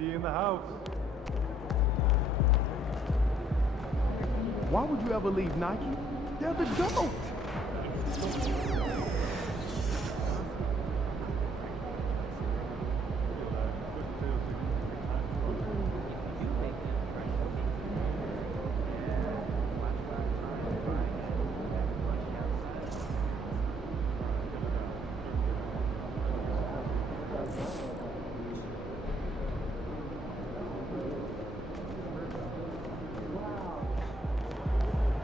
He in the house. Why would you ever leave Nike? They're the GOAT.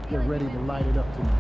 Get ready to light it up tonight.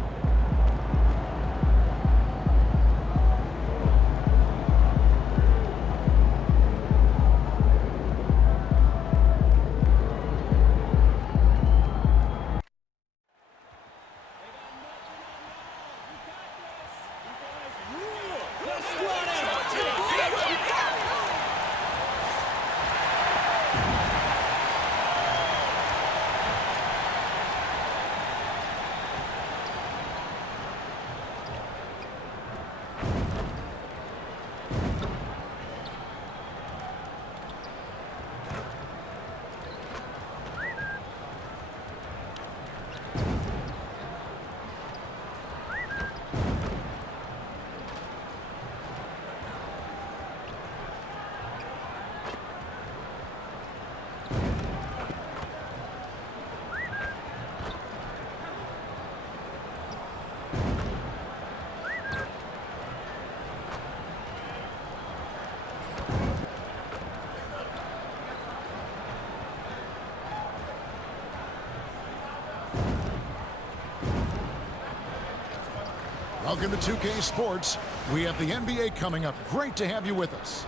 Welcome to 2K Sports. We have the NBA coming up. Great to have you with us.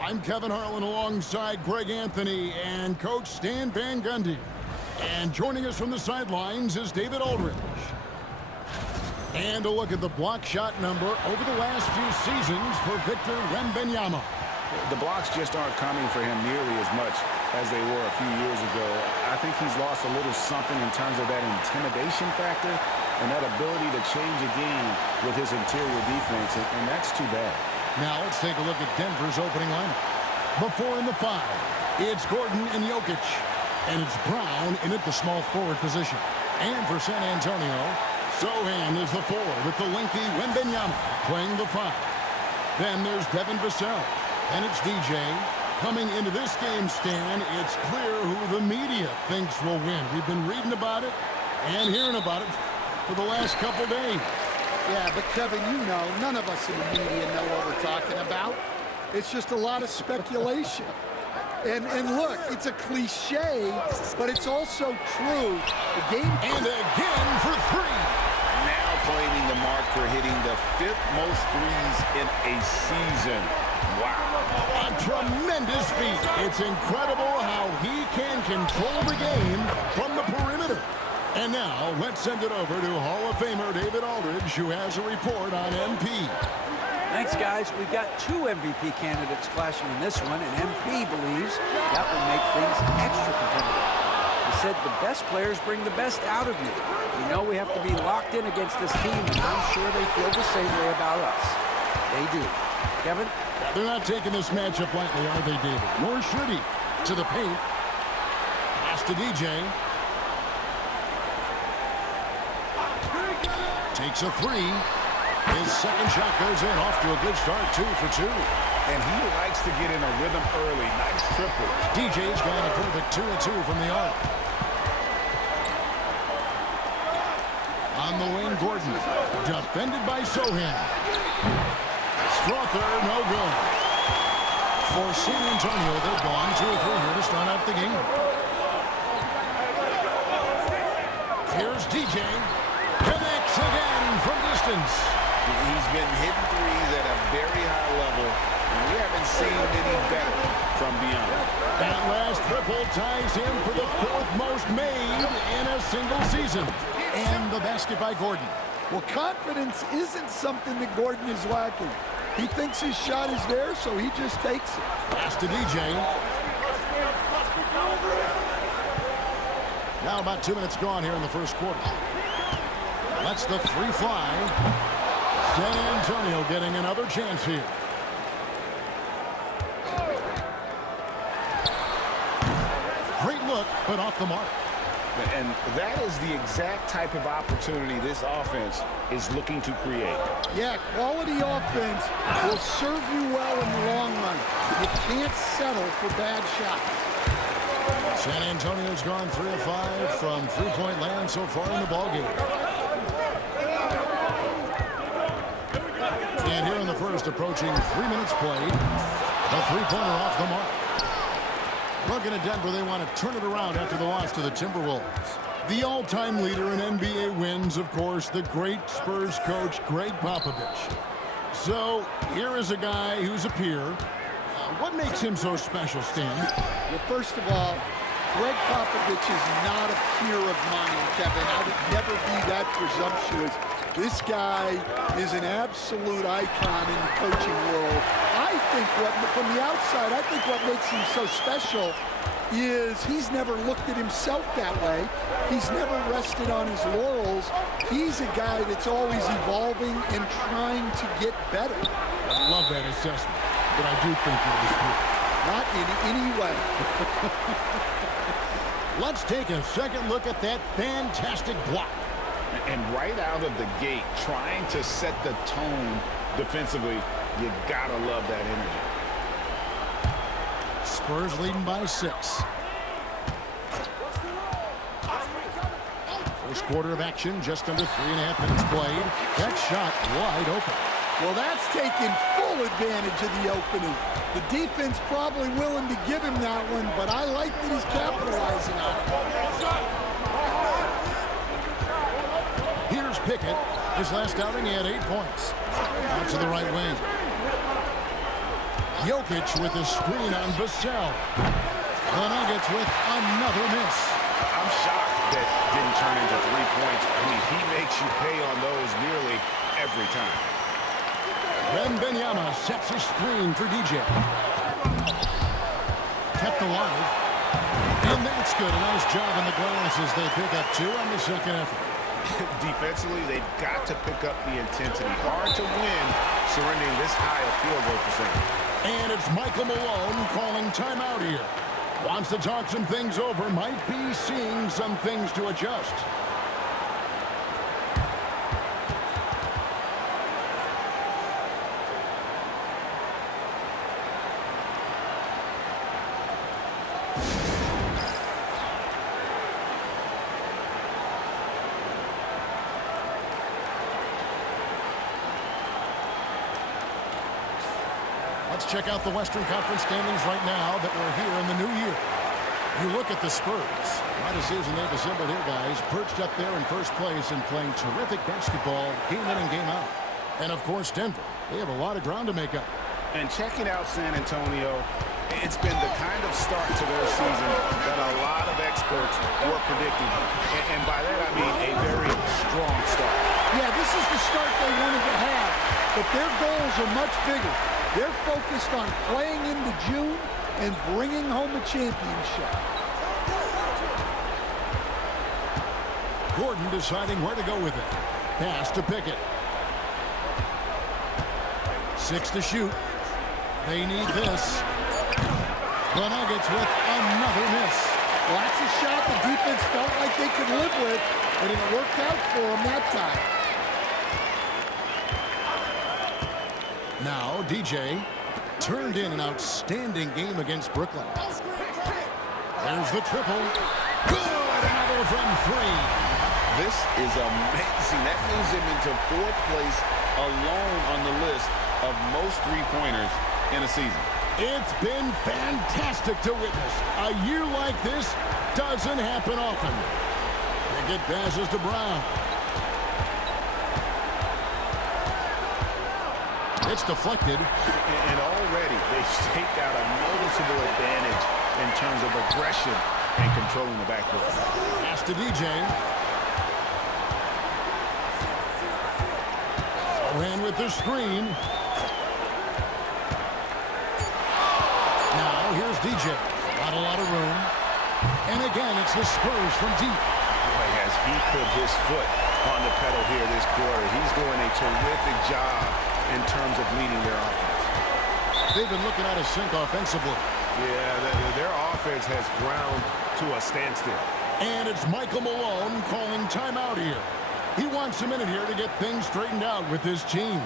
I'm Kevin Harlan alongside Greg Anthony and Coach Stan Van Gundy. And joining us from the sidelines is David Aldridge. And a look at the block shot number over the last few seasons for Victor Wembanyama. The blocks just aren't coming for him nearly as much as they were a few years ago. I think he's lost a little something in terms of that intimidation factor and that ability to change a game with his interior defense, and that's too bad. Now let's take a look at Denver's opening lineup. Before in the 5, it's Gordon and Jokic. And it's Brown in at the small forward position. And for San Antonio, Sohan is the 4 with the lengthy Wembanyama playing the 5. Then there's Devin Vassell. And it's DJ. Coming into this game, Stan, it's clear who the media thinks will win. We've been reading about it and hearing about it for the last couple days. Yeah, but Kevin, you know, none of us in the media know what we're talking about. It's just a lot of speculation. And look, it's a cliche, but it's also true. The game... And again for 3. Now claiming the mark for hitting the 5th most threes in a season. Wow. A tremendous feat. It's incredible how he can control the game from the perimeter. And now, let's send it over to Hall of Famer David Aldridge, who has a report on MP. Thanks, guys. We've got 2 MVP candidates clashing in this one, and MP believes that will make things extra competitive. He said the best players bring the best out of you. We know we have to be locked in against this team, and I'm sure they feel the same way about us. They do. Kevin? They're not taking this matchup lightly, are they, David? Nor should he. To the paint. Pass to DJ. Takes a 3. His second shot goes in. Off to a good start. 2 for 2. And he likes to get in a rhythm early. Nice triple. DJ's got a perfect 2 of 2 from the arc. On the wing, Gordon. Defended by Sohan. Strother, no good. For San Antonio, they've gone 2 or 3 here to start out the game. Here's DJ. Connects again from distance. He's been hitting threes at a very high level, and we haven't seen any better from beyond. That last triple ties him for the 4th most made in a single season. And the basket by Gordon. Well, confidence isn't something that Gordon is lacking. He thinks his shot is there, so he just takes it. Pass to DJ. Now about 2 minutes gone here in the first quarter. Lets the 3 fly. San Antonio getting another chance here. look, but off the mark. And that is the exact type of opportunity this offense is looking to create. Yeah, quality offense will serve you well in the long run. You can't settle for bad shots. San Antonio's gone 3 of 5 from three-point land so far in the ballgame. And here in the first, approaching 3 minutes played, the three-pointer off the mark. Looking at Denver, they want to turn it around after the loss to the Timberwolves. The all-time leader in NBA wins, of course, the great Spurs coach, Greg Popovich. So here is a guy who's a peer. What makes him so special, Stan? Well, first of all, Greg Popovich is not a peer of mine, Kevin. I would never be that presumptuous. This guy is an absolute icon in the coaching world. I think from the outside, I think what makes him so special is he's never looked at himself that way. He's never rested on his laurels. He's a guy that's always evolving and trying to get better. I love that assessment, but I do think it was good. Not in any way. Let's take a second look at that fantastic block. And right out of the gate, trying to set the tone defensively, you gotta love that energy. Spurs leading by 6. First quarter of action, just under 3.5 minutes played. That shot wide open. Well, that's taking full advantage of the opening. The defense probably willing to give him that one, but I like that he's capitalizing on it. Here's Pickett. His last outing, he had 8 points. Out to the right wing. Jokic with a screen on Vassell. The Nuggets with another miss. I'm shocked that didn't turn into 3 points. I mean, he makes you pay on those nearly every time. Wembanyama sets a screen for DJ. Kept alive. And that's good. A nice job on the glass as they pick up 2 on the second effort. Defensively, they've got to pick up the intensity. Hard to win surrendering this high a field goal percentage. And it's Michael Malone calling timeout here. Wants to talk some things over. Might be seeing some things to adjust. Let's check out the Western Conference standings right now that we're here in the new year. You look at the Spurs. Quite a season they've assembled here, guys. Perched up there in first place and playing terrific basketball game in and game out. And, of course, Denver. They have a lot of ground to make up. And checking out San Antonio, it's been the kind of start to their season that a lot of experts were predicting. And by that, I mean a very strong start. Yeah, this is the start they wanted to have, but their goals are much bigger. They're focused on playing into June and bringing home a championship. Gordon deciding where to go with it. Pass to Pickett. 6 to shoot. They need this. The Nuggets with another miss. Well, that's a shot the defense felt like they could live with, but it worked out for them that time. Now, DJ turned in an outstanding game against Brooklyn. There's the triple. Good! Another from 3. This is amazing. That moves him into 4th place alone on the list of most three-pointers in a season. It's been fantastic to witness. A year like this doesn't happen often. Pickett passes to Brown. It's deflected. And already they've staked out a noticeable advantage in terms of aggression and controlling the backcourt. Pass to DJ. Ran with the screen. Now here's DJ. Not a lot of room. And again, it's the Spurs from deep. Boy, as he put his foot on the pedal here this quarter, he's doing a terrific job in terms of leading their offense. They've been looking out of sync offensively. Yeah, their offense has ground to a standstill. And it's Michael Malone calling timeout here. He wants a minute here to get things straightened out with his team.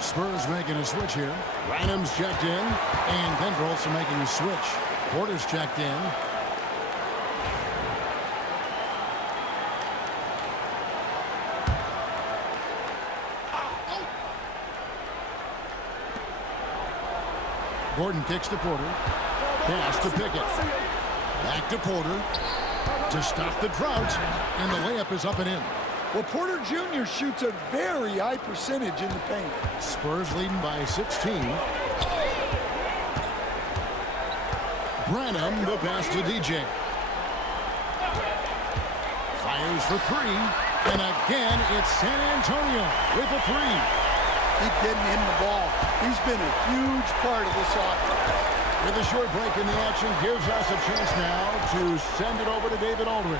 Spurs making a switch here. Rynham's checked in, and Denver also making a switch. Porter's checked in. Gordon kicks to Porter. Pass to Pickett. Back to Porter to stop the drought, and the layup is up and in. Well, Porter Jr. shoots a very high percentage in the paint. Spurs leading by 16. Branham, the pass to DJ. Fires for three. And again, it's San Antonio with a three. Keep getting him the ball. He's been a huge part of this offense. With a short break in the action, gives us a chance now to send it over to David Aldridge.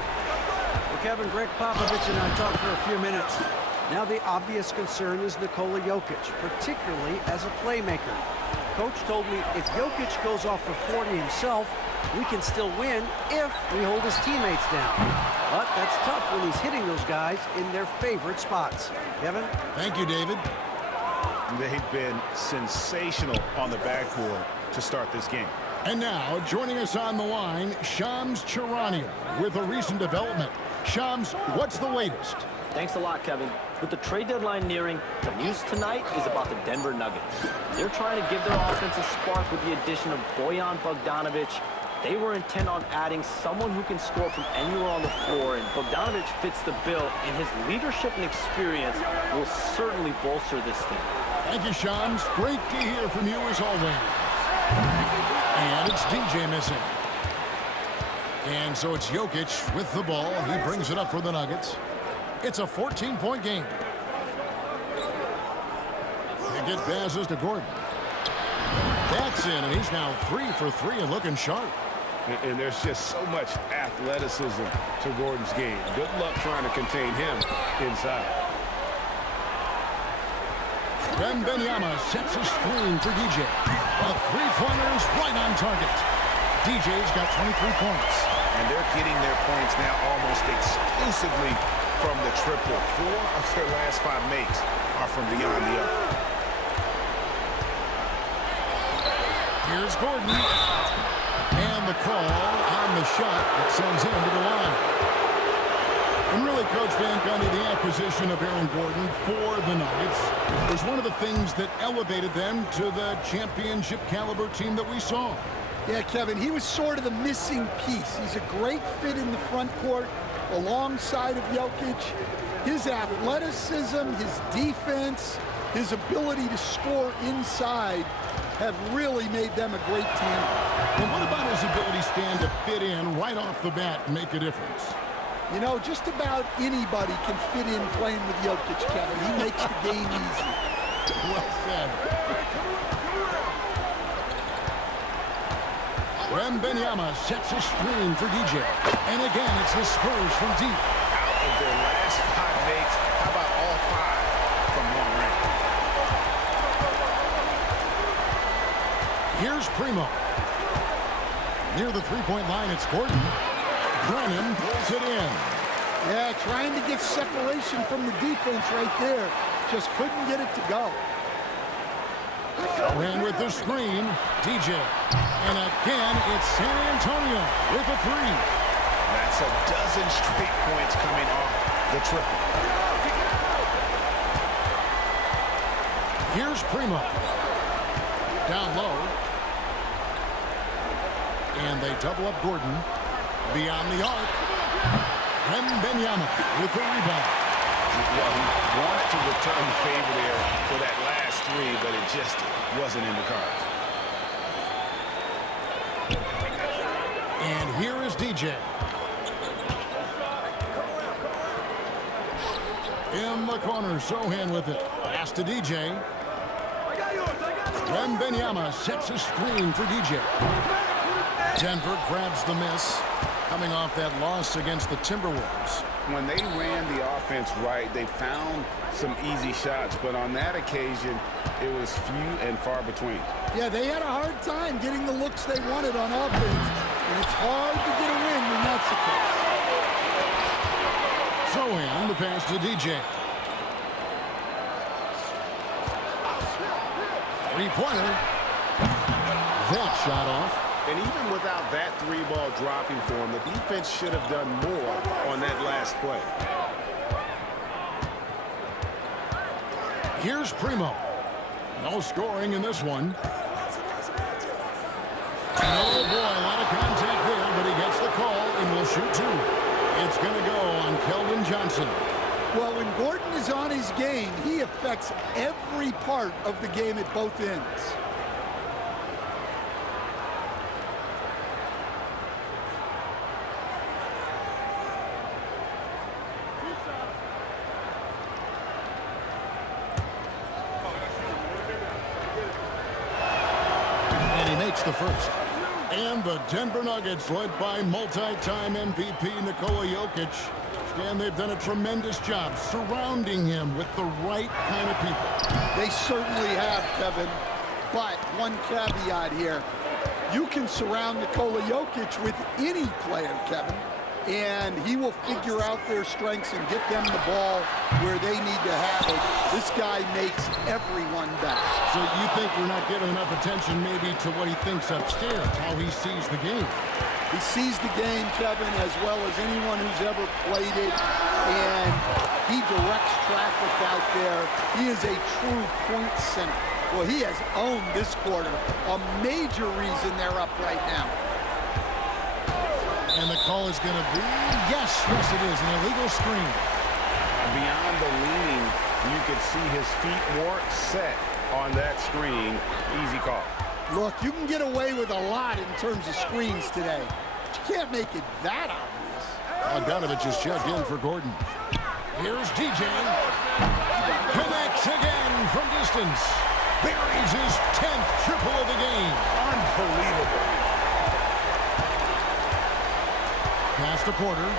Well, Kevin, Greg Popovich and I talked for a few minutes. Now the obvious concern is Nikola Jokic, particularly as a playmaker. Coach told me if Jokic goes off for 40 himself, we can still win if we hold his teammates down. But that's tough when he's hitting those guys in their favorite spots. Kevin? Thank you, David. They've been sensational on the backboard to start this game. And now, joining us on the line, Shams Charania with a recent development. Shams, what's the latest? Thanks a lot, Kevin. With the trade deadline nearing, the news tonight is about the Denver Nuggets. They're trying to give their offense a spark with the addition of Bojan Bogdanovic. They were intent on adding someone who can score from anywhere on the floor, and Bogdanovic fits the bill, and his leadership and experience will certainly bolster this team. Thank you, Shams. Great to hear from you as always. And it's DJ missing. And so it's Jokic with the ball. He brings it up for the Nuggets. It's a 14-point game. Pickett passes to Gordon. That's in, and he's now 3 for 3 and looking sharp. And there's just so much athleticism to Gordon's game. Good luck trying to contain him inside. Wembanyama sets a screen for DJ. A three-pointer is right on target. DJ's got 23 points. And they're getting their points now almost exclusively from the triple. 4 of their last 5 makes are from beyond the arc. Here's Gordon. And the call on the shot that sends him to the line. And really, Coach Van Gundy, the acquisition of Aaron Gordon for the Nuggets was one of the things that elevated them to the championship caliber team that we saw. Yeah, Kevin, he was sort of the missing piece. He's a great fit in the front court alongside of Jokic. His athleticism, his defense, his ability to score inside have really made them a great team. And what about his ability, Stan, to fit in right off the bat and make a difference? You know, just about anybody can fit in playing with Jokic, Kevin. He makes the game easy. Well said. Wembanyama sets a screen for DJ. And again, it's the Spurs from deep. Out of their last 5 makes, how about all Here's Primo. Near the three-point line, it's Gordon. Brennan pulls it in. Yeah, trying to get separation from the defense right there. Just couldn't get it to go. Ran with the screen, DJ. And again, it's San Antonio with a three. That's a dozen straight points coming off the triple. Here's Primo. Down low. And they double up Gordon. Beyond the arc. Wembanyama with the rebound. Well, he wanted to return the favor there for that last three, but it just wasn't in the cards. And here is DJ. In the corner, Sohan with it. Pass to DJ. Wembanyama sets a screen for DJ. Denver grabs the miss, coming off that loss against the Timberwolves. When they ran the offense right, they found some easy shots, but on that occasion, it was few and far between. Yeah, they had a hard time getting the looks they wanted on offense, and it's hard to get a win when that's the case. Sohan, the pass to DJ. Three-pointer. That shot off. And even without that three ball dropping for him, the defense should have done more on that last play. Here's Primo. No scoring in this one. Oh boy, a lot of contact there, but he gets the call and will shoot two. It's going to go on Keldon Johnson. Well, when Gordon is on his game, he affects every part of the game at both ends. The first. And the Denver Nuggets, led by multi-time MVP Nikola Jokic. And they've done a tremendous job surrounding him with the right kind of people. They certainly have, Kevin. But one caveat here. You can surround Nikola Jokic with any player, Kevin, and he will figure out their strengths and get them the ball where they need to have it. This guy makes everyone better. So you think we're not giving enough attention maybe to what he thinks upstairs, how he sees the game? He sees the game, Kevin, as well as anyone who's ever played it, and he directs traffic out there. He is a true point center. Well, he has owned this quarter, a major reason they're up right now. And the call is going to be, yes, it is, an illegal screen. Beyond the leaning, you could see his feet weren't set on that screen. Easy call. Look, you can get away with a lot in terms of screens today. But you can't make it that obvious. Bogdanovich is checked in for Gordon. Here's DJ. Connects again from distance. Buries his 10th triple of the game. Unbelievable. Pass to Porter.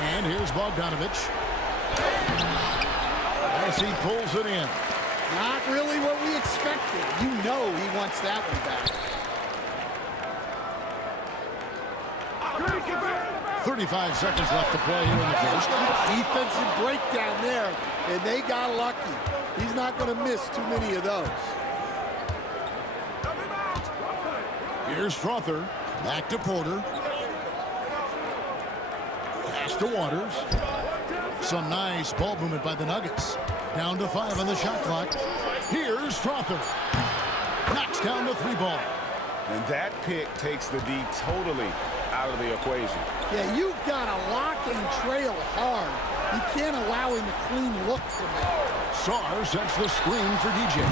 And here's Bogdanovich. As he pulls it in. Not really what we expected. You know he wants that one back. 35 seconds left to play here in the first. Defensive breakdown there, and they got lucky. He's not going to miss too many of those. Here's Strother. Back to Porter. Pass to Waters. Some nice ball movement by the Nuggets. Down to 5 on the shot clock. Here's Strother. Knocks down the 3-ball. And that pick takes the D totally out of the equation. Yeah, you've got to lock and trail hard. You can't allow him a clean look from that. Sarr sets the screen for DJ.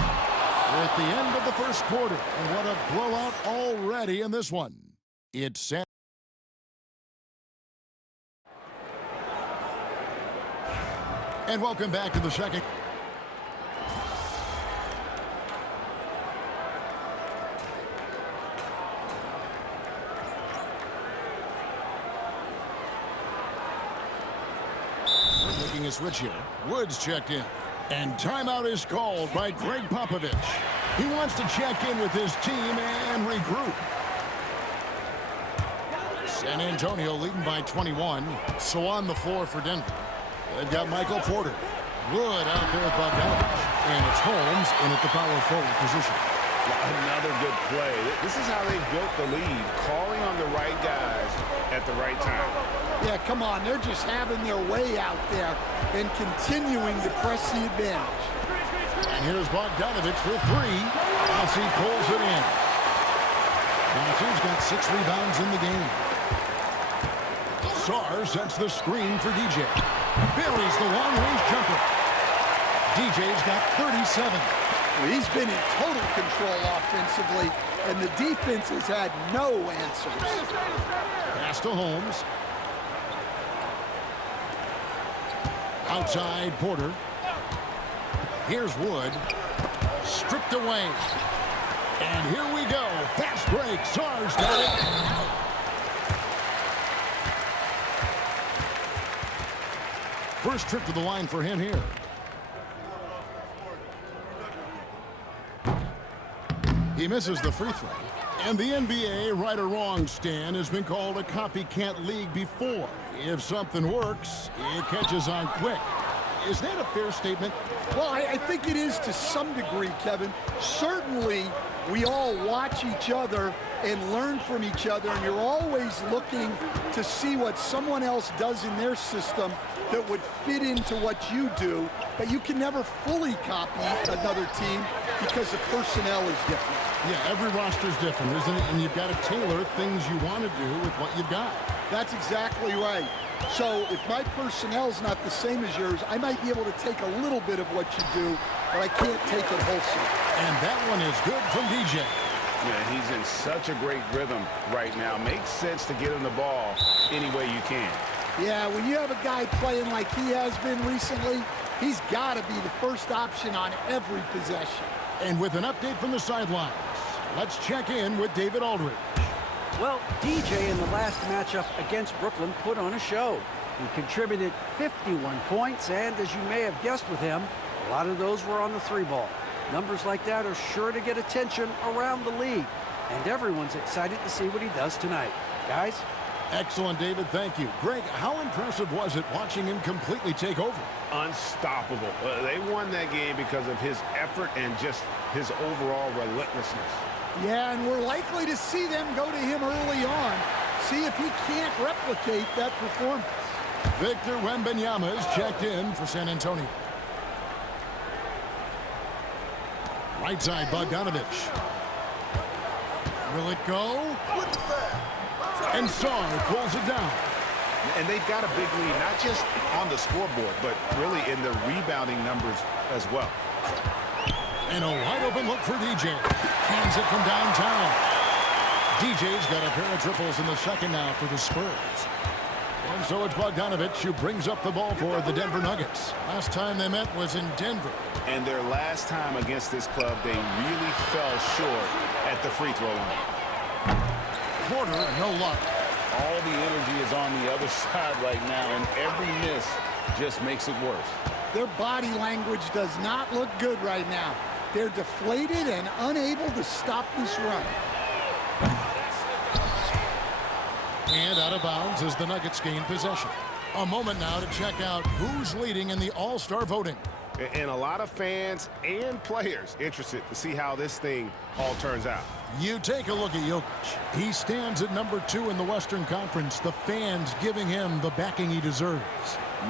We're at the end of the first quarter, and what a blowout already in this one. It's set. And welcome back to the second. Making a switch here. Woods checked in. And timeout is called by Greg Popovich. He wants to check in with his team and regroup. San Antonio leading by 21. So on the floor for Denver, they've got Michael Porter. Wood out there with Bogdanovich. And it's Holmes in at the power forward position. Another good play. This is how they built the lead, calling on the right guys at the right time. Yeah, come on. They're just having their way out there and continuing to press the advantage. And here's Bogdanovich for three as he pulls it in. He's got 6 rebounds in the game. Sarr sets the screen for DJ. Buries the long-range jumper. DJ's got 37. He's been in total control offensively, and the defense has had no answers. Pass to Holmes. Outside Porter. Here's Wood. Stripped away. And here we go. Fast break. Sarr's got it. First trip to the line for him here. He misses the free throw. And the NBA, right or wrong, Stan, has been called a copycat league before. If something works, it catches on quick. Is that a fair statement? Well, I think it is to some degree, Kevin. Certainly, we all watch each other and learn from each other, and you're always looking to see what someone else does in their system that would fit into what you do, but you can never fully copy another team because the personnel is different. Yeah, every roster's different, isn't it? And you've got to tailor things you want to do with what you've got. That's exactly right. So if my personnel's not the same as yours, I might be able to take a little bit of what you do, but I can't take it wholesale. And that one is good from DJ. Yeah, he's in such a great rhythm right now. Makes sense to get him the ball any way you can. Yeah, when you have a guy playing like he has been recently, he's got to be the first option on every possession. And with an update from the sidelines, let's check in with David Aldridge. Well, DJ in the last matchup against Brooklyn put on a show. He contributed 51 points, and as you may have guessed with him, a lot of those were on the 3-ball. Numbers like that are sure to get attention around the league, and everyone's excited to see what he does tonight. Guys? Excellent, David. Thank you. Greg, how impressive was it watching him completely take over? Unstoppable. They won that game because of his effort and just his overall relentlessness. Yeah, and we're likely to see them go to him early on, see if he can't replicate that performance. Victor Wembanyama is checked in for San Antonio. Right side, Bogdanovich. Will it go? And Sarr pulls it down. And they've got a big lead, not just on the scoreboard, but really in the rebounding numbers as well. And a wide open look for DJ. Hands it from downtown. DJ's got a pair of triples in the second now for the Spurs. And so it's Bogdanovich who brings up the ball for the Denver Nuggets. Last time they met was in Denver. And their last time against this club, they really fell short at the free throw line. Porter, no luck. All the energy is on the other side right now, and every miss just makes it worse. Their body language does not look good right now. They're deflated and unable to stop this run. And out of bounds as the Nuggets gain possession. A moment now to check out who's leading in the All-Star voting. And a lot of fans and players interested to see how this thing all turns out. You take a look at Jokic. He stands at number 2 in the Western Conference. The fans giving him the backing he deserves.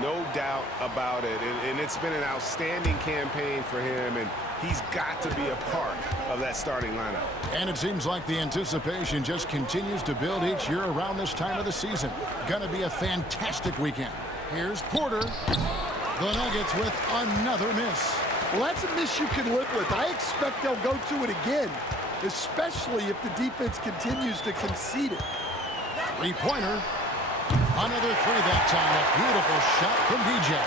No doubt about it. And it's been an outstanding campaign for him, and he's got to be a part of that starting lineup. And it seems like the anticipation just continues to build each year around this time of the season. Gonna be a fantastic weekend. Here's Porter. The Nuggets with another miss. Well, that's a miss you can live with. I expect they'll go to it again, especially if the defense continues to concede it. Three-pointer. Another three that time. A beautiful shot from DJ.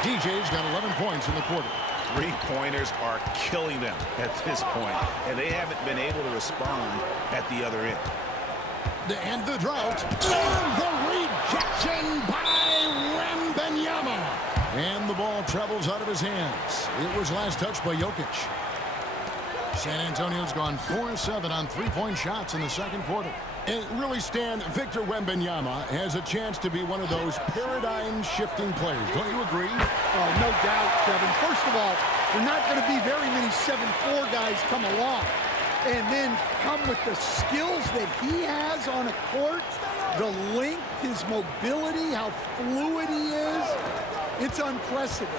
DJ's got 11 points in the quarter. Three-pointers are killing them at this point, and they haven't been able to respond at the other end. And the drought. And the rejection by Wembanyama. And the ball travels out of his hands. It was last touched by Jokic. San Antonio's gone 4-7 on three-point shots in the second quarter. And really, Stan, Victor Wembanyama has a chance to be one of those paradigm-shifting players. Don't you agree? Oh, no doubt, Kevin. First of all, there are not going to be very many 7'4" guys come along. And then come with the skills that he has on a court, the length, his mobility, how fluid he is. It's unprecedented.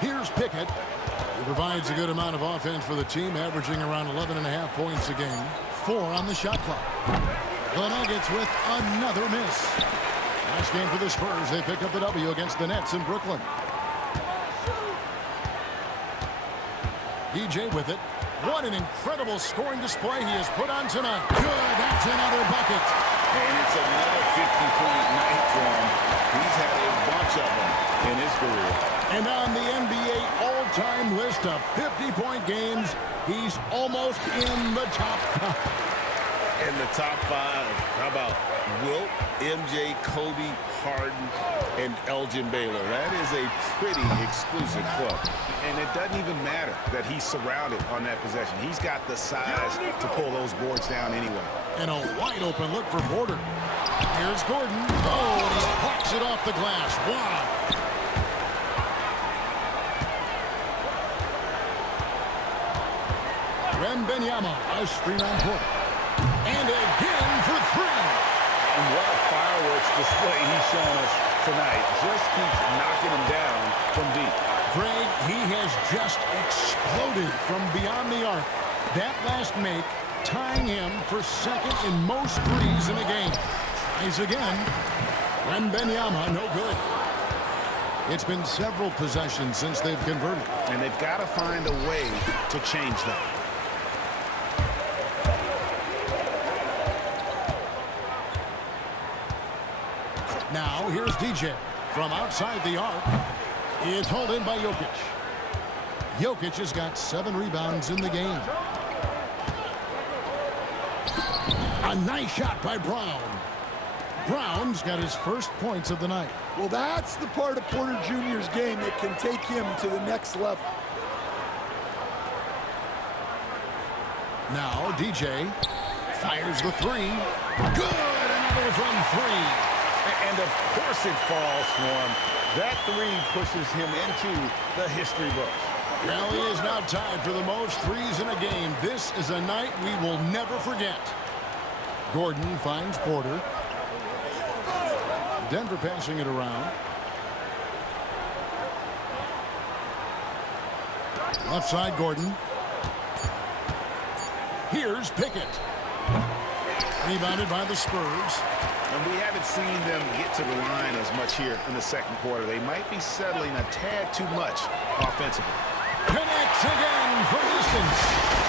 Here's Pickett. He provides a good amount of offense for the team, averaging around 11.5 points a game. 4 on the shot clock. The Nuggets with another miss. Last game for the Spurs, they pick up the W against the Nets in Brooklyn. DJ with it. What an incredible scoring display he has put on tonight. Good, that's another bucket. And it's another 50-point night for him. He's had a bunch of them in his career. And on the NBA all-time list of 50-point games, he's almost in the top 5. In the top 5, how about Wilt, MJ, Kobe, Harden, and Elgin Baylor? That is a pretty exclusive club. And it doesn't even matter that he's surrounded on that possession. He's got the size to pull those boards down anyway. And a wide open look for Porter. Here's Gordon. Oh, and he plucks it off the glass. Wow. Wembanyama, a screen on Porter. And again for 3. And what a fireworks display he's shown us tonight. Just keeps knocking him down from deep. Greg, he has just exploded from beyond the arc. That last make tying him for second in most threes in a game. Tries again. Wembanyama, no good. It's been several possessions since they've converted. And they've got to find a way to change that. Now, here's DJ from outside the arc. It's hauled in by Jokic. Jokic has got 7 rebounds in the game. A nice shot by Brown. Brown's got his first points of the night. Well, that's the part of Porter Jr.'s game that can take him to the next level. Now, DJ fires the 3. Good! Another from 3. And of course it falls for him. That 3 pushes him into the history books. Well, he is now tied for the most threes in a game. This is a night we will never forget. Gordon finds Porter. Denver passing it around. Left side, Gordon. Here's Pickett. Rebounded by the Spurs. And we haven't seen them get to the line as much here in the second quarter. They might be settling a tad too much offensively. Connects again from distance.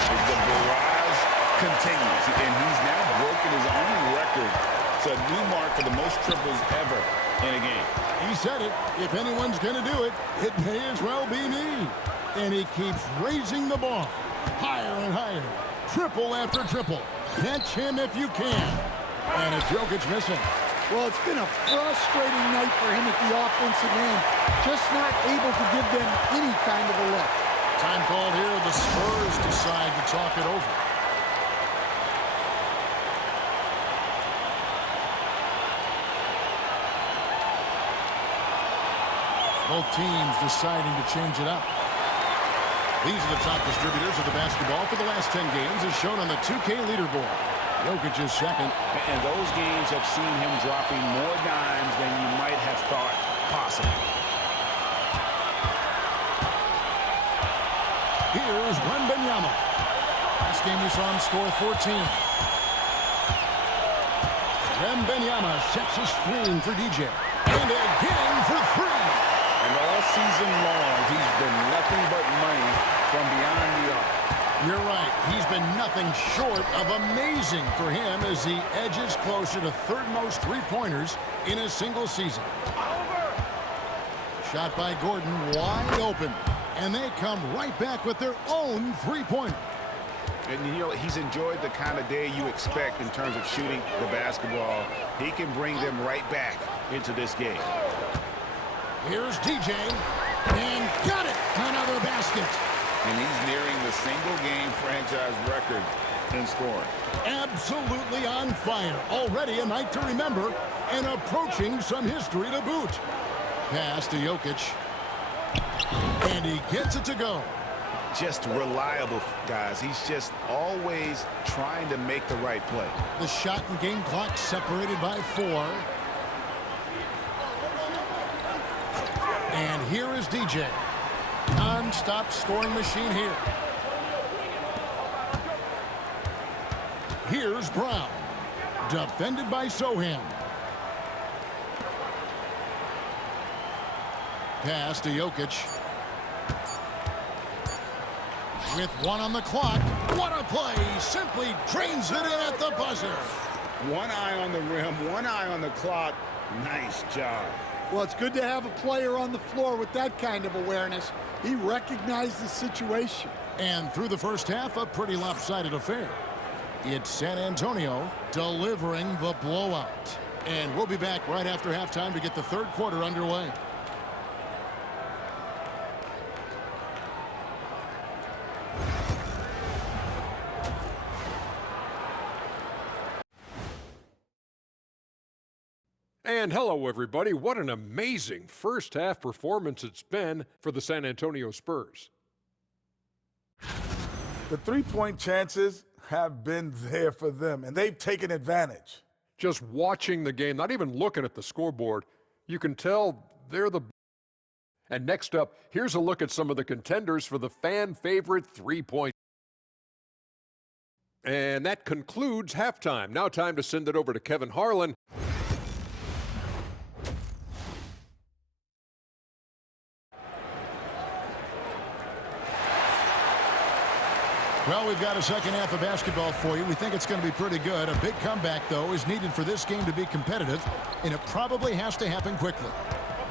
The barrage continues, and he's now broken his own record. It's a new mark for the most triples ever in a game. He said it. If anyone's going to do it, it may as well be me. And he keeps raising the ball. Higher and higher. Triple after triple. Catch him if you can. And it's Jokic missing. Well, it's been a frustrating night for him at the offensive end. Just not able to give them any kind of a lift. Time called here. The Spurs decide to talk it over. Both teams deciding to change it up. These are the top distributors of the basketball for the last 10 games as shown on the 2K leaderboard. Jokic is second. And those games have seen him dropping more dimes than you might have thought possible. Here's Wembanyama. Last game we saw him score 14. Wembanyama sets a screen for DJ. And again for 3. And all season long, he's been nothing but money from beyond the arc. You're right. He's been nothing short of amazing for him as he edges closer to third most three-pointers in a single season. Shot by Gordon wide open. And they come right back with their own three-pointer. And, you know, he's enjoyed the kind of day you expect in terms of shooting the basketball. He can bring them right back into this game. Here's DJ. And got it! Another basket. And he's nearing the single-game franchise record in scoring. Absolutely on fire. Already a night to remember and approaching some history to boot. Pass to Jokic. And he gets it to go. Just reliable, guys. He's just always trying to make the right play. The shot and game clock separated by 4. And here is DJ. Non-stop scoring machine here. Here's Brown. Defended by Sohan. Pass to Jokic. With 1 on the clock. What a play. Simply drains it in at the buzzer. One eye on the rim, one eye on the clock. Nice job. Well, it's good to have a player on the floor with that kind of awareness. He recognized the situation. And through the first half, a pretty lopsided affair. It's San Antonio delivering the blowout. And we'll be back right after halftime to get the third quarter underway. And hello, everybody. What an amazing first-half performance it's been for the San Antonio Spurs. The three-point chances have been there for them, and they've taken advantage. Just watching the game, not even looking at the scoreboard, you can tell they're the... And next up, here's a look at some of the contenders for the fan-favorite three-point. And that concludes halftime. Now time to send it over to Kevin Harlan. Well, we've got a second half of basketball for you. We think it's going to be pretty good. A big comeback, though, is needed for this game to be competitive, and it probably has to happen quickly.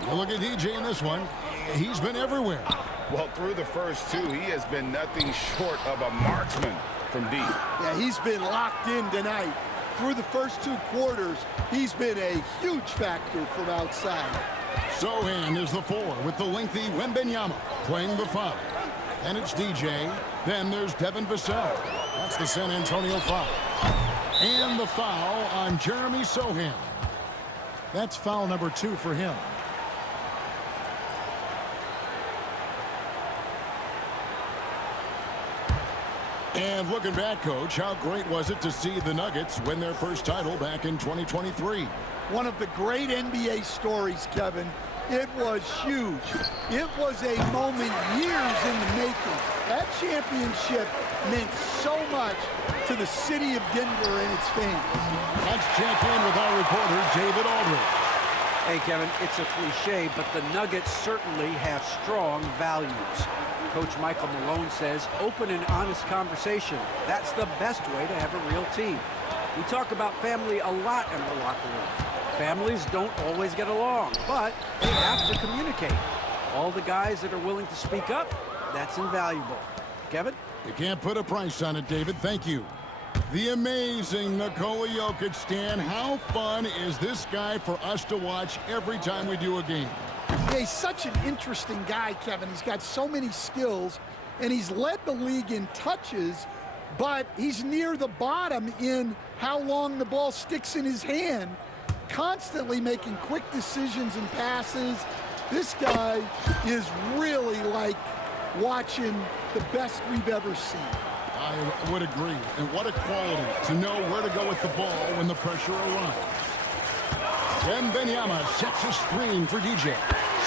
You look at DJ in this one. He's been everywhere. Well, through the first 2, he has been nothing short of a marksman from deep. Yeah, he's been locked in tonight. Through the first 2 quarters, he's been a huge factor from outside. Sohan is the 4 with the lengthy Wembanyama playing the 5. And it's DJ. Then there's Devin Vassell. That's the San Antonio foul. And the foul on Jeremy Sohan. That's foul number 2 for him. And looking back, Coach, how great was it to see the Nuggets win their first title back in 2023? One of the great NBA stories, Kevin. It was huge. It was a moment years in the making. That championship meant so much to the city of Denver and its fans. Let's check in with our reporter, David Aldridge. Hey, Kevin, it's a cliche, but the Nuggets certainly have strong values. Coach Michael Malone says, open and honest conversation. That's the best way to have a real team. We talk about family a lot in the locker room. Families don't always get along, but they have to communicate. All the guys that are willing to speak up, that's invaluable. Kevin? You can't put a price on it, David. Thank you. The amazing Nikola Jokic, Stan. How fun is this guy for us to watch every time we do a game? Yeah, he's such an interesting guy, Kevin. He's got so many skills, and he's led the league in touches, but he's near the bottom in how long the ball sticks in his hand, constantly making quick decisions and passes. This guy is really like watching the best we've ever seen. I would agree. And what a quality to know where to go with the ball when the pressure arrives. Wembanyama sets a screen for DJ.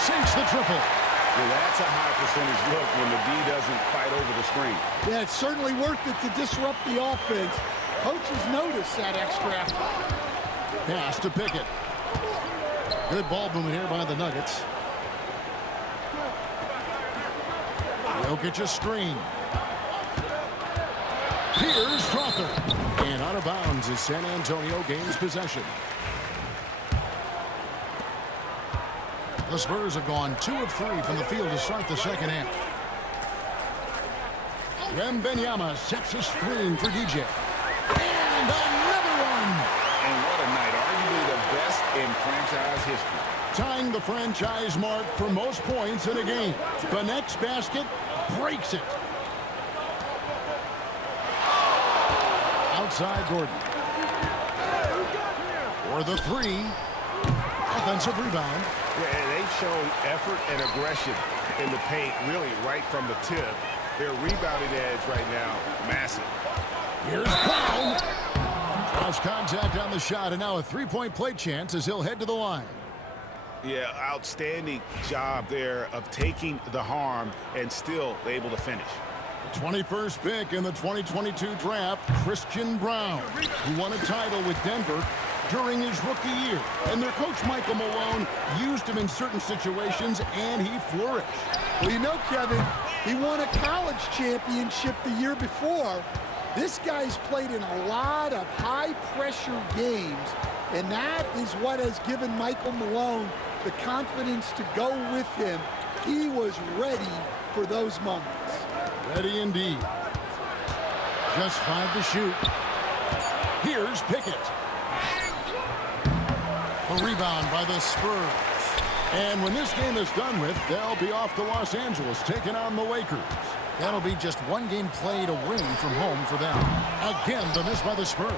Sinks the triple. Well, that's a high percentage look when the D doesn't fight over the screen. Yeah, it's certainly worth it to disrupt the offense. Coaches notice that extra effort. Pass to Pickett. Good ball movement here by the Nuggets. Jokic a screen. Here's Crawford. And out of bounds as San Antonio gains possession. The Spurs have gone 2 of 3 from the field to start the second half. Wembanyama sets a screen for DJ. And another one! And what a night. Arguably the best in franchise history. Tying the the franchise mark for most points in a game. The next basket breaks it. Outside Gordon. For the three. Offensive rebound. Yeah, they've shown effort and aggression in the paint, really right from the tip. Their rebounding edge right now, massive. Here's Brown. Draws contact on the shot, and now a three-point play chance as he'll head to the line. Yeah, outstanding job there of taking the harm and still able to finish. The 21st pick in the 2022 draft, Christian Brown, who won a title with Denver during his rookie year. And their coach, Michael Malone, used him in certain situations, and he flourished. Well, you know, Kevin, he won a college championship the year before. This guy's played in a lot of high-pressure games, and that is what has given Michael Malone the confidence to go with him. He was ready for those moments. Ready indeed. Just 5 to shoot. Here's Pickett. A rebound by the Spurs. And when this game is done with, they'll be off to Los Angeles, taking on the Lakers. That'll be just one game played away from home for them. Again, the miss by the Spurs.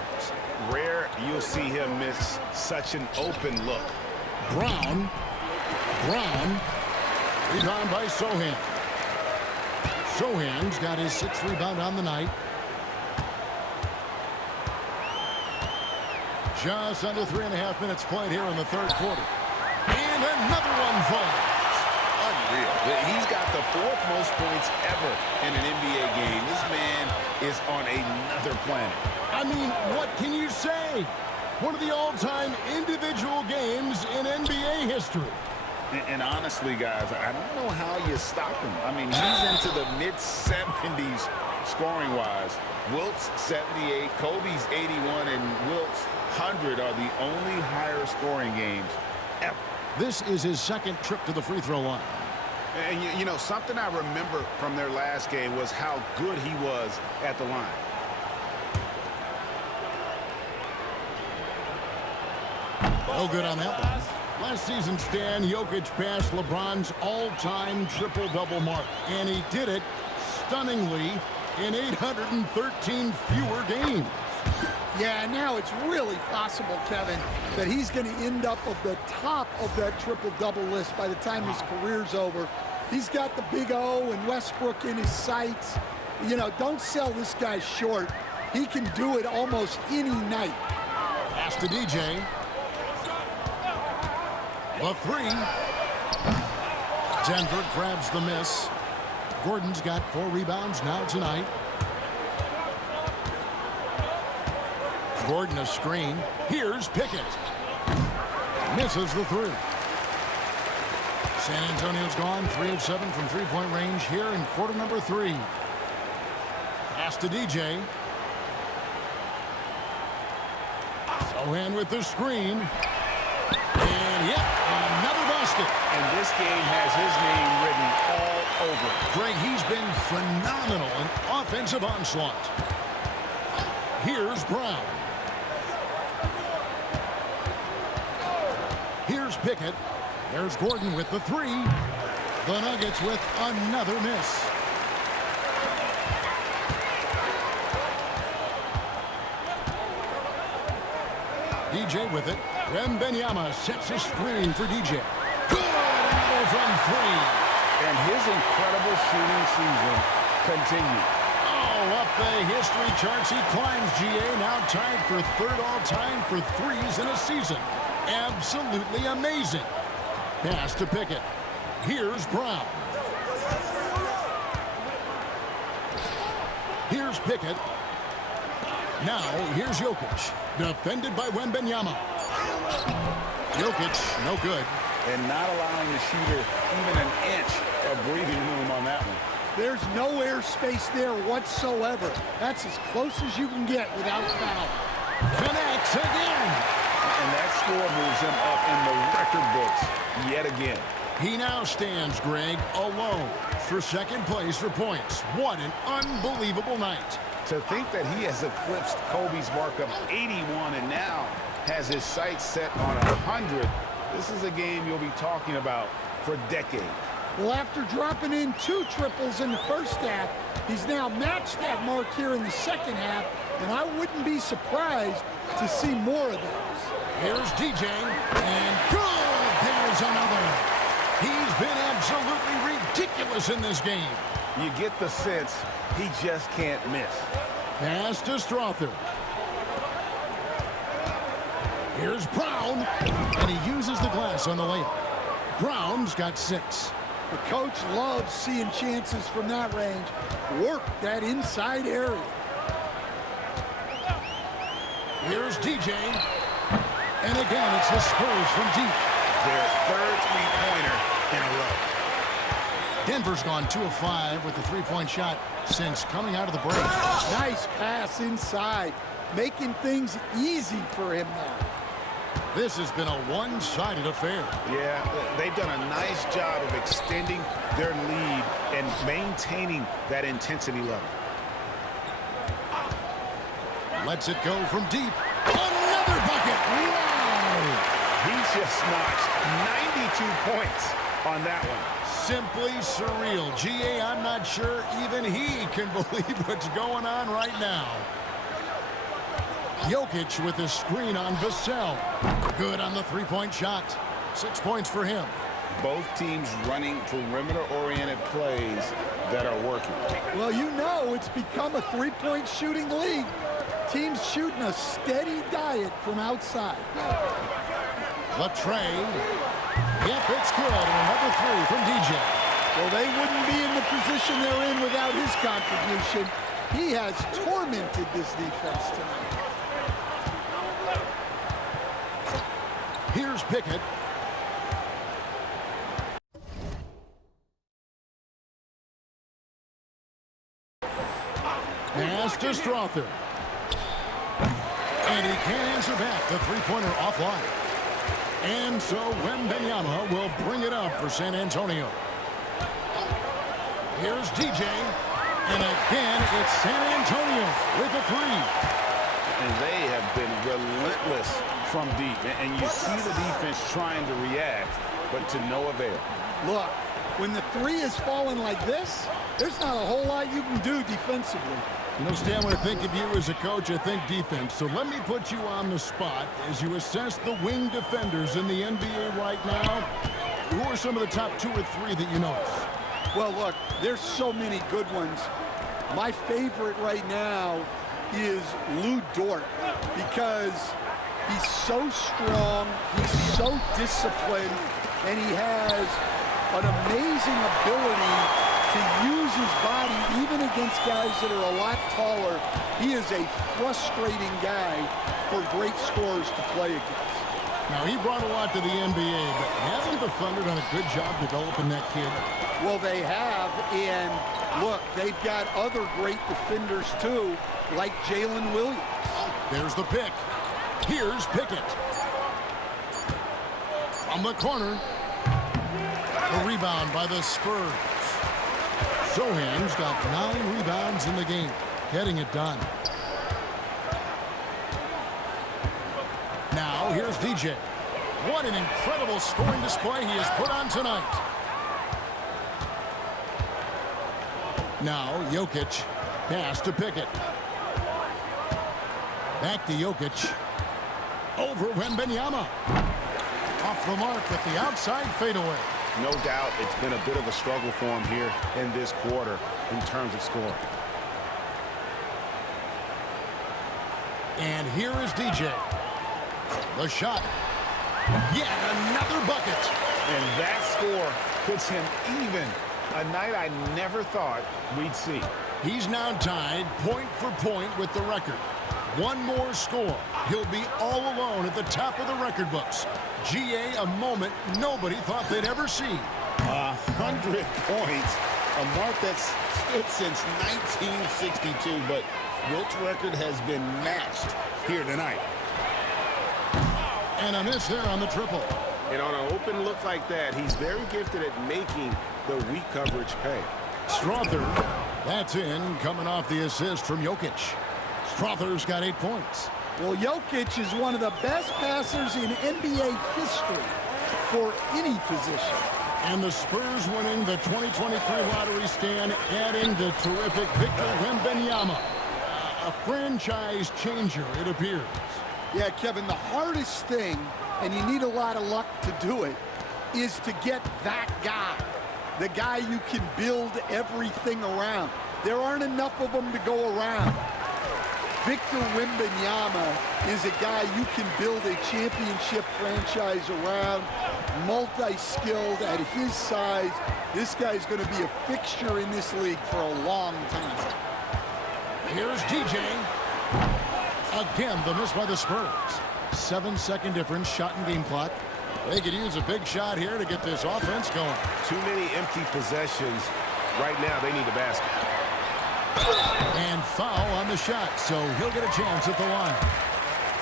Rare you'll see him miss such an open look. Brown. Rebound by Sohan. Sohan's got his 6th rebound on the night. Just under 3.5 minutes played here in the third quarter. And another one falls. Unreal. He's got the 4th most points ever in an NBA game. This man is on another planet. I mean, what can you say? One of the all-time individual games in NBA history. And honestly, guys, I don't know how you stop him. I mean, he's into the mid-70s scoring-wise. Wilt's 78, Kobe's 81, and Wilt's 100 are the only higher scoring games ever. This is his 2nd trip to the free throw line. And, you know, something I remember from their last game was how good he was at the line. No good on that one. Last season, Stan, Jokic passed LeBron's all-time triple-double mark. And he did it stunningly in 813 fewer games. Yeah, now it's really possible, Kevin, that he's going to end up at the top of that triple-double list by the time his career's over. He's got the Big O and Westbrook in his sights. You know, don't sell this guy short. He can do it almost any night. Pass to DJ. The three. Denver grabs the miss. Gordon's got 4 rebounds now tonight. Gordon a screen. Here's Pickett. Misses the 3. San Antonio's gone 3 of 7 from three-point range here in quarter number 3. Pass to DJ. Sohan with the screen. And yep, another basket. And this game has his name written all over it. Greg, he's been phenomenal in offensive onslaught. Here's Brown. Here's Pickett. There's Gordon with the 3. The Nuggets with another miss. DJ with it. Wembanyama sets a screen for DJ. Good! Another from 3. And his incredible shooting season continues. Oh, up the history charts he climbs, GA. Now tied for 3rd all-time for threes in a season. Absolutely amazing. Pass to Pickett. Here's Brown. Here's Pickett. Now, here's Jokic. Defended by Wembanyama. Jokic, no good. And not allowing the shooter even an inch of breathing room on that one. There's no airspace there whatsoever. That's as close as you can get without foul. Connects again. And that score moves him up in the record books yet again. He now stands, Greg, alone for 2nd place for points. What an unbelievable night. To think that he has eclipsed Kobe's mark of 81 and now has his sights set on 100 This is a game you'll be talking about for decades. Well, after dropping in 2 triples in the first half, he's now matched that mark here in the second half, and I wouldn't be surprised to see more of those. Here's DJ, and good! There's another. He's been absolutely ridiculous in this game. You get the sense he just can't miss. Pass to Strother. Here's Brown, and he uses the glass on the layup. Brown's got 6. The coach loves seeing chances from that range. Work that inside area. Here's DJ. And again, it's the Spurs from deep. Their third three-pointer in a row. Denver's gone 2 of 5 with the three-point shot since coming out of the break. Nice pass inside, making things easy for him now. This has been a one-sided affair. Yeah, they've done a nice job of extending their lead and maintaining that intensity level. Lets it go from deep. Another bucket! Wow! He just notched 92 points on that one. Simply surreal. GA, I'm not sure even he can believe what's going on right now. Jokic with a screen on Vassell. Good on the three-point shot. 6 points for him. Both teams running perimeter-oriented plays that are working. Well, you know it's become a three-point shooting league. Teams shooting a steady diet from outside. The tray. Yep, it's good. And another 3 from DJ. Well, they wouldn't be in the position they're in without his contribution. He has tormented this defense tonight. Here's Pickett. Pass to Strother. And he can't answer back. The three-pointer offline. And so Wembanyama will bring it up for San Antonio. Here's DJ. And again, it's San Antonio with a 3. And they have been relentless from deep. And you see the defense trying to react, but to no avail. Look, when the 3 is falling like this, there's not a whole lot you can do defensively. You know, Stan, when I think of you as a coach, I think defense. So let me put you on the spot as you assess the wing defenders in the NBA right now. Who are some of the top 2 or 3 that you notice? Well, look, there's so many good ones. My favorite right now is Lou Dort because he's so strong, he's so disciplined, and he has an amazing ability to use his body even against guys that are a lot taller. He is a frustrating guy for great scorers to play against. Now, he brought a lot to the NBA, but haven't the Thunder done a good job developing that kid? Well, they have, and look, they've got other great defenders too, like Jalen Williams. There's the pick. Here's Pickett. From the corner. A rebound by the Spurs. Sohan's got 9 rebounds in the game, getting it done. Now, here's DJ. What an incredible scoring display he has put on tonight. Now, Jokic. Pass to Pickett. Back to Jokic. Over Wembanyama. Off the mark with the outside fadeaway. No doubt it's been a bit of a struggle for him here in this quarter in terms of scoring. And here is DJ. The shot. Yet another bucket. And that score puts him even. A night I never thought we'd see. He's now tied point for point with the record. One more score. He'll be all alone at the top of the record books. GA, a moment nobody thought they'd ever see. 100 points. A mark that's stood since 1962, but Wilt's record has been matched here tonight. And a miss there on the triple. And on an open look like that, he's very gifted at making the weak coverage pay. Strother, that's in, coming off the assist from Jokic. Strother's got 8 points. Well, Jokic is one of the best passers in NBA history. for any position. And the Spurs winning the 2023 lottery stand, adding the terrific Victor Wembanyama. A franchise changer, it appears. Yeah, Kevin, the hardest thing, and you need a lot of luck to do it, is to get that guy. The guy you can build everything around. There aren't enough of them to go around. Victor Wembanyama is a guy you can build a championship franchise around, multi-skilled at his size. This guy's going to be a fixture in this league for a long time. Here's DJ. Again, the miss by the Spurs. 7-second difference, shot and game clock. They could use a big shot here to get this offense going. Too many empty possessions. Right now, they need a basket. And foul on the shot, so he'll get a chance at the line.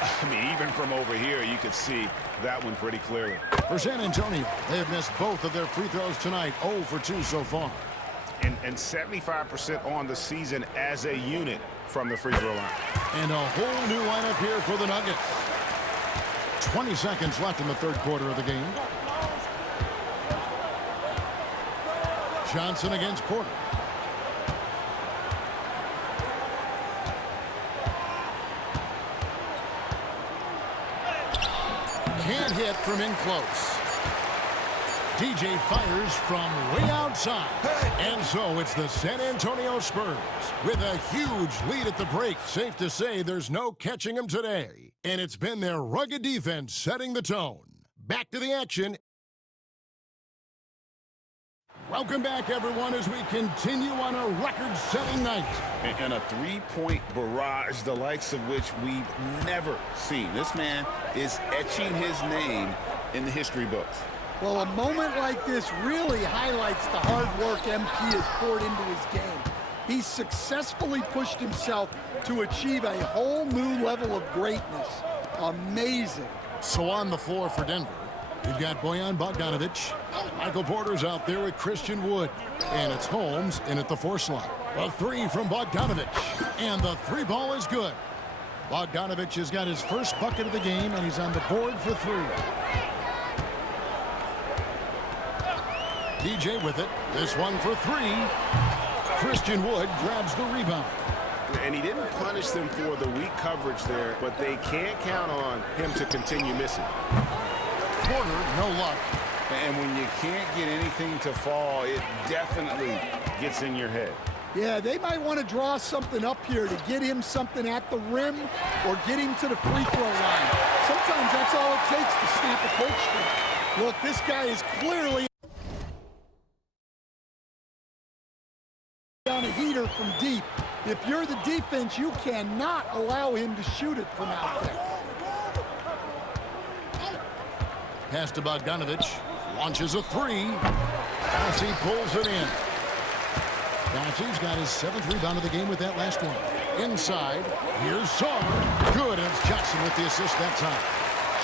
I mean, even from over here, you could see that one pretty clearly. For San Antonio, they have missed both of their free throws tonight, 0 for 2 so far. And 75% on the season as a unit from the free throw line. And a whole new lineup here for the Nuggets. 20 seconds left in the third quarter of the game. Johnson against Porter. Can't hit from in close. DJ fires from way outside. And so it's the San Antonio Spurs with a huge lead at the break. Safe to say there's no catching them today. And it's been their rugged defense setting the tone. Back to the action. Welcome back, everyone, as we continue on a record-setting night. And a three-point barrage, the likes of which we've never seen. This man is etching his name in the history books. Well, a moment like this really highlights the hard work MP has poured into his game. He's successfully pushed himself to achieve a whole new level of greatness. Amazing. So on the floor for Denver, we've got Bojan Bogdanovic. Michael Porter's out there with Christian Wood. And it's Holmes in at the 4 slot. A 3 from Bogdanovic. And the 3 ball is good. Bogdanovic has got his first bucket of the game, and he's on the board for 3. DJ with it. This one for 3. Christian Wood grabs the rebound. And he didn't punish them for the weak coverage there, but they can't count on him to continue missing. Porter, no luck. And when you can't get anything to fall, it definitely gets in your head. Yeah, they might want to draw something up here to get him something at the rim or get him to the free throw line. Sometimes that's all it takes to snap a coach streak. Look, this guy is clearly on a heater from deep. If you're the defense, you cannot allow him to shoot it from out there. Pass to Bogdanovic. Launches a 3. Bassey pulls it in. Bassey's got his 7th rebound of the game with that last one. Inside, here's Song. Good, and it's Johnson with the assist that time.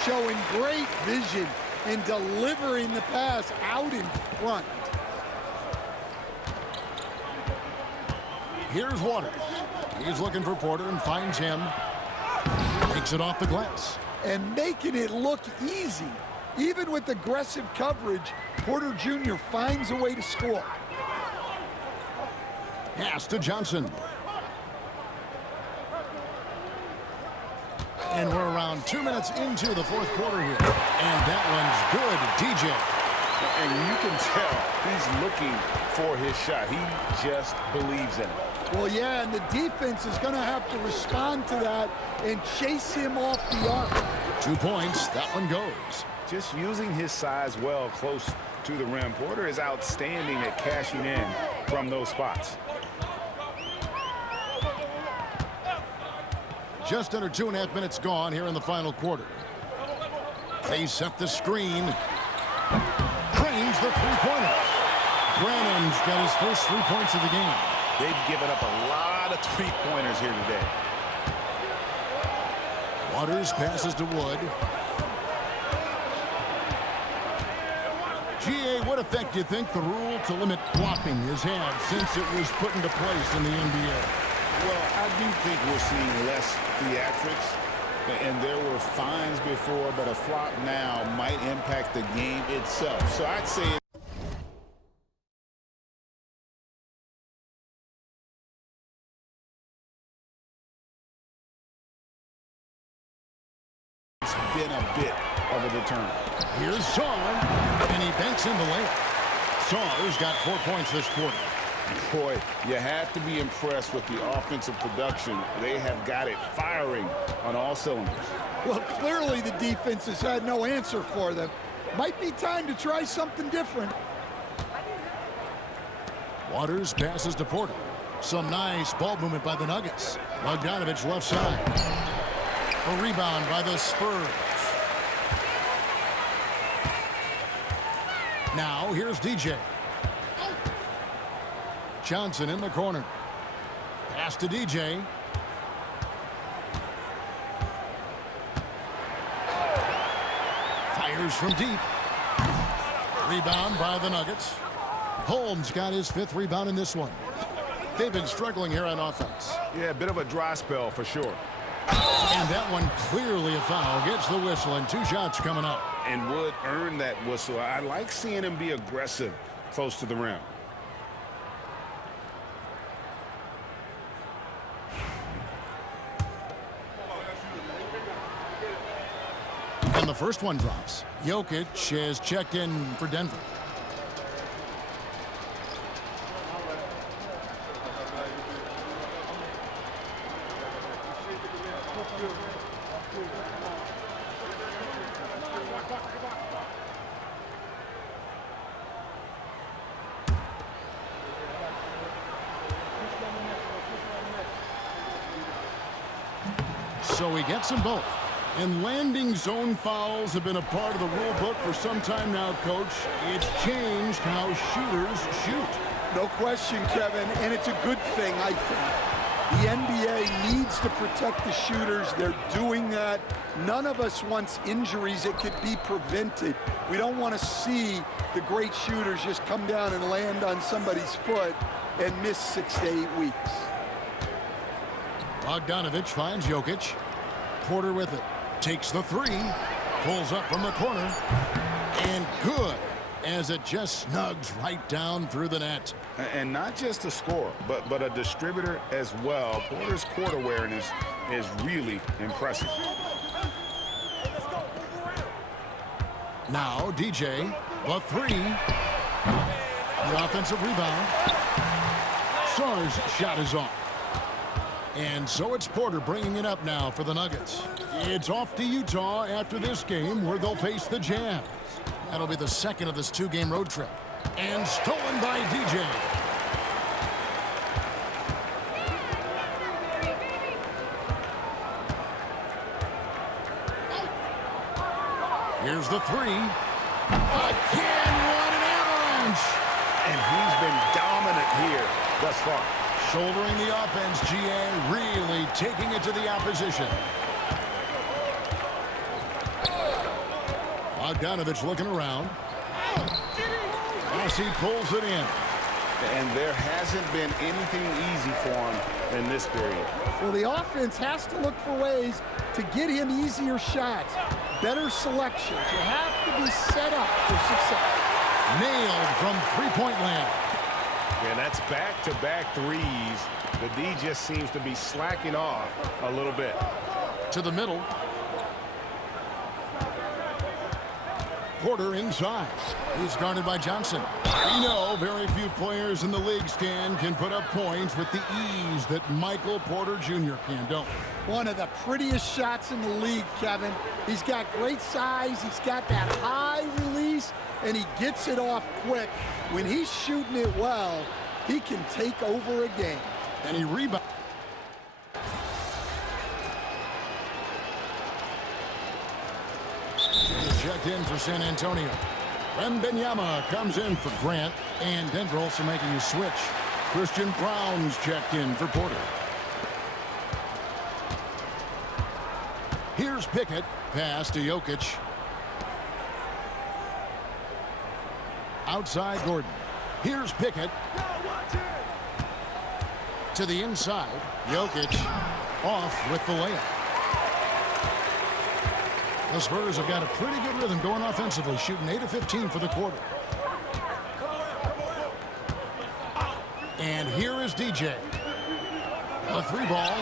Showing great vision and delivering the pass out in front. Here's Waters. He's looking for Porter and finds him. Takes it off the glass. And making it look easy. Even with aggressive coverage, Porter Jr. finds a way to score. Pass to Johnson. And we're around 2 minutes into the fourth quarter here. And that one's good, DJ. And you can tell he's looking for his shot. He just believes in it. Well, yeah, and the defense is going to have to respond to that and chase him off the arc. 2 points. That one goes. Just using his size well close to the rim. Porter is outstanding at cashing in from those spots. Just under 2.5 minutes gone here in the final quarter. They set the screen. Cranes the three-pointer. Brannon's got his first 3 points of the game. They've given up a lot of three-pointers here today. Waters passes to Wood. GA, what effect do you think the rule to limit flopping has had since it was put into place in the NBA? Well, I do think we're seeing less theatrics And there were fines before, but a flop now might impact the game itself. So I'd say it's been a bit of a deterrent. Here's Saar, and he banks in the layup. Saar's got 4 points this quarter. Boy, you have to be impressed with the offensive production. They have got it firing on all cylinders. Well, clearly the defense has had no answer for them. Might be time to try something different. Waters passes to Porter. Some nice ball movement by the Nuggets. Bogdanovich left side. A rebound by the Spurs. Now here's DJ. Johnson in the corner. Pass to DJ. Fires from deep. Rebound by the Nuggets. Holmes got his 5th rebound in this one. They've been struggling here on offense. Yeah, a bit of a dry spell for sure. And that one clearly a foul. Gets the whistle, and 2 shots coming up. And Wood earned that whistle. I like seeing him be aggressive close to the rim. And the first one drops. Jokic has checked in for Denver. So he gets them both. And landing zone fouls have been a part of the rule book for some time now, Coach. It's changed how shooters shoot. No question, Kevin, and it's a good thing, I think. The NBA needs to protect the shooters. They're doing that. None of us wants injuries that could be prevented. We don't want to see the great shooters just come down and land on somebody's foot and miss 6 to 8 weeks. Bogdanovich finds Jokic. Porter with it. Takes the 3. Pulls up from the corner. And good, as it just snugs right down through the net. And not just a scorer, but a distributor as well. Porter's court awareness is really impressive. Now DJ, the 3. The offensive rebound. Saar's shot is off. And so it's Porter bringing it up now for the Nuggets. It's off to Utah after this game, where they'll face the Jazz. That'll be the second of this 2-game road trip. And stolen by DJ. Here's the 3. Again, what an avalanche! And he's been dominant here thus far. Shouldering the offense, GA really taking it to the opposition. Bogdanovich looking around. As he pulls it in. And there hasn't been anything easy for him in this period. Well, the offense has to look for ways to get him easier shots, better selections. You have to be set up for success. Nailed from three-point land. And that's back-to-back threes. The D just seems to be slacking off a little bit. To the middle. Porter inside. He's guarded by Johnson. We know very few players in the league, Stan, can put up points with the ease that Michael Porter Jr. can, don't. One of the prettiest shots in the league, Kevin. He's got great size. He's got that high release, and he gets it off quick. When he's shooting it well, he can take over a game. And he rebounds. Checked in for San Antonio. Wembanyama comes in for Grant, and Denver also making a switch. Christian Brown's checked in for Porter. Here's Pickett. Pass to Jokic. Outside Gordon. Here's Pickett. To the inside. Jokic off with the layup. The Spurs have got a pretty good rhythm going offensively, shooting 8 of 15 for the quarter. And here is DJ. A 3-ball.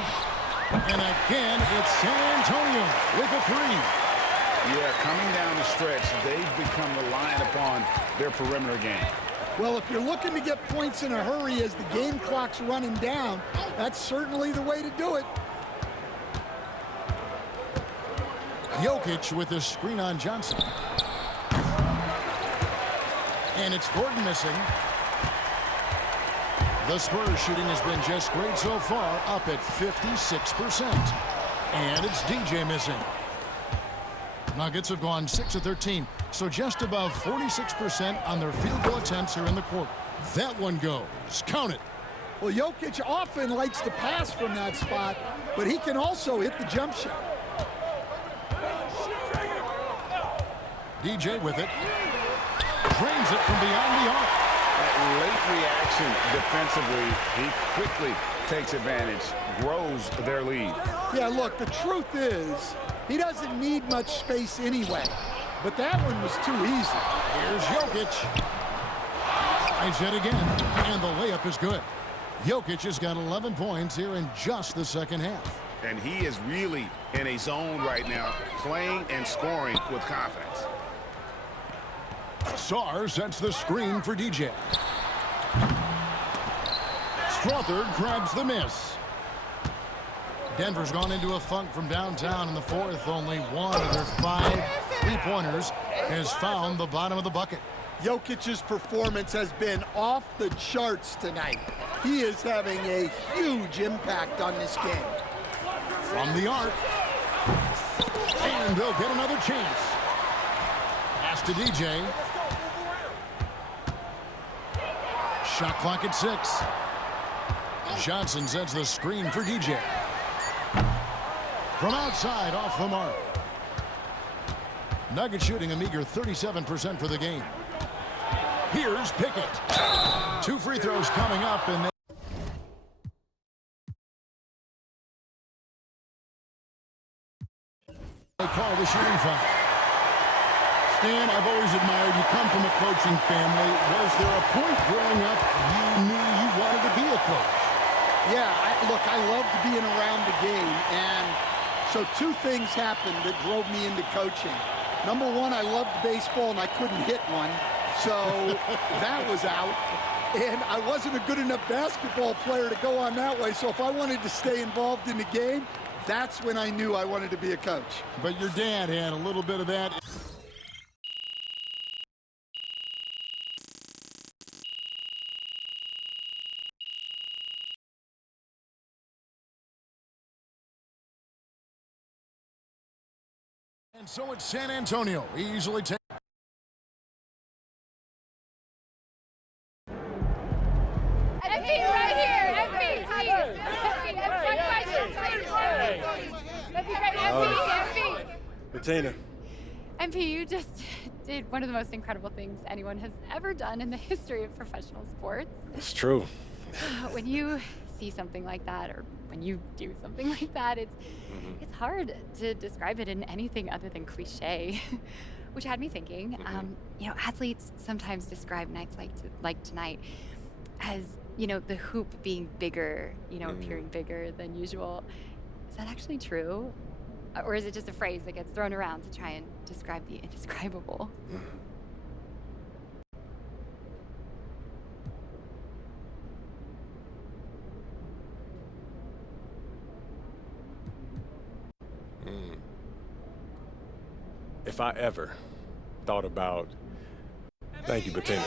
And again, it's San Antonio with a 3. Yeah, coming down the stretch, they've become reliant upon their perimeter game. Well, if you're looking to get points in a hurry as the game clock's running down, that's certainly the way to do it. Jokic with a screen on Johnson. And it's Gordon missing. The Spurs shooting has been just great so far, up at 56%. And it's DJ missing. Nuggets have gone 6 of 13, so just above 46% on their field goal attempts here in the quarter. That one goes. Count it. Well, Jokic often likes to pass from that spot, but he can also hit the jump shot. DJ with it. Drains it from beyond the arc. That late reaction defensively, he quickly takes advantage, grows their lead. Yeah, look, the truth is, he doesn't need much space anyway. But that one was too easy. Here's Jokic. Nice hit again, and the layup is good. Jokic has got 11 points here in just the second half. And he is really in a zone right now, playing and scoring with confidence. Sarr sets the screen for DJ. Strother grabs the miss. Denver's gone into a funk from downtown in the fourth. Only one of their 5 3-pointers has found the bottom of the bucket. Jokic's performance has been off the charts tonight. He is having a huge impact on this game. From the arc. And they'll get another chance. Pass to DJ. Shot clock at 6. Johnson sets the screen for DJ. From outside, off the mark. Nuggets shooting a meager 37% for the game. Here's Pickett. 2 free throws coming up, and they call the shooting foul. Stan, I've always admired you. Come from a coaching family. Was there a point growing up you knew you wanted to be a coach? Yeah, look, I loved being around the game, and so 2 things happened that drove me into coaching. Number 1, I loved baseball, and I couldn't hit one, so that was out. And I wasn't a good enough basketball player to go on that way, so if I wanted to stay involved in the game, that's when I knew I wanted to be a coach. But your dad had a little bit of that. And so it's San Antonio. Easily take. Bettina. MP, you just did one of the most incredible things anyone has ever done in the history of professional sports. It's true. When you see something like that, or when you do something like that, it's hard to describe it in anything other than cliche, which had me thinking. You know, athletes sometimes describe nights like tonight as, you know, the hoop being bigger, you know, appearing bigger than usual. Is that actually true? Or is it just a phrase that gets thrown around to try and describe the indescribable? If I ever thought about... Thank you, Bettina.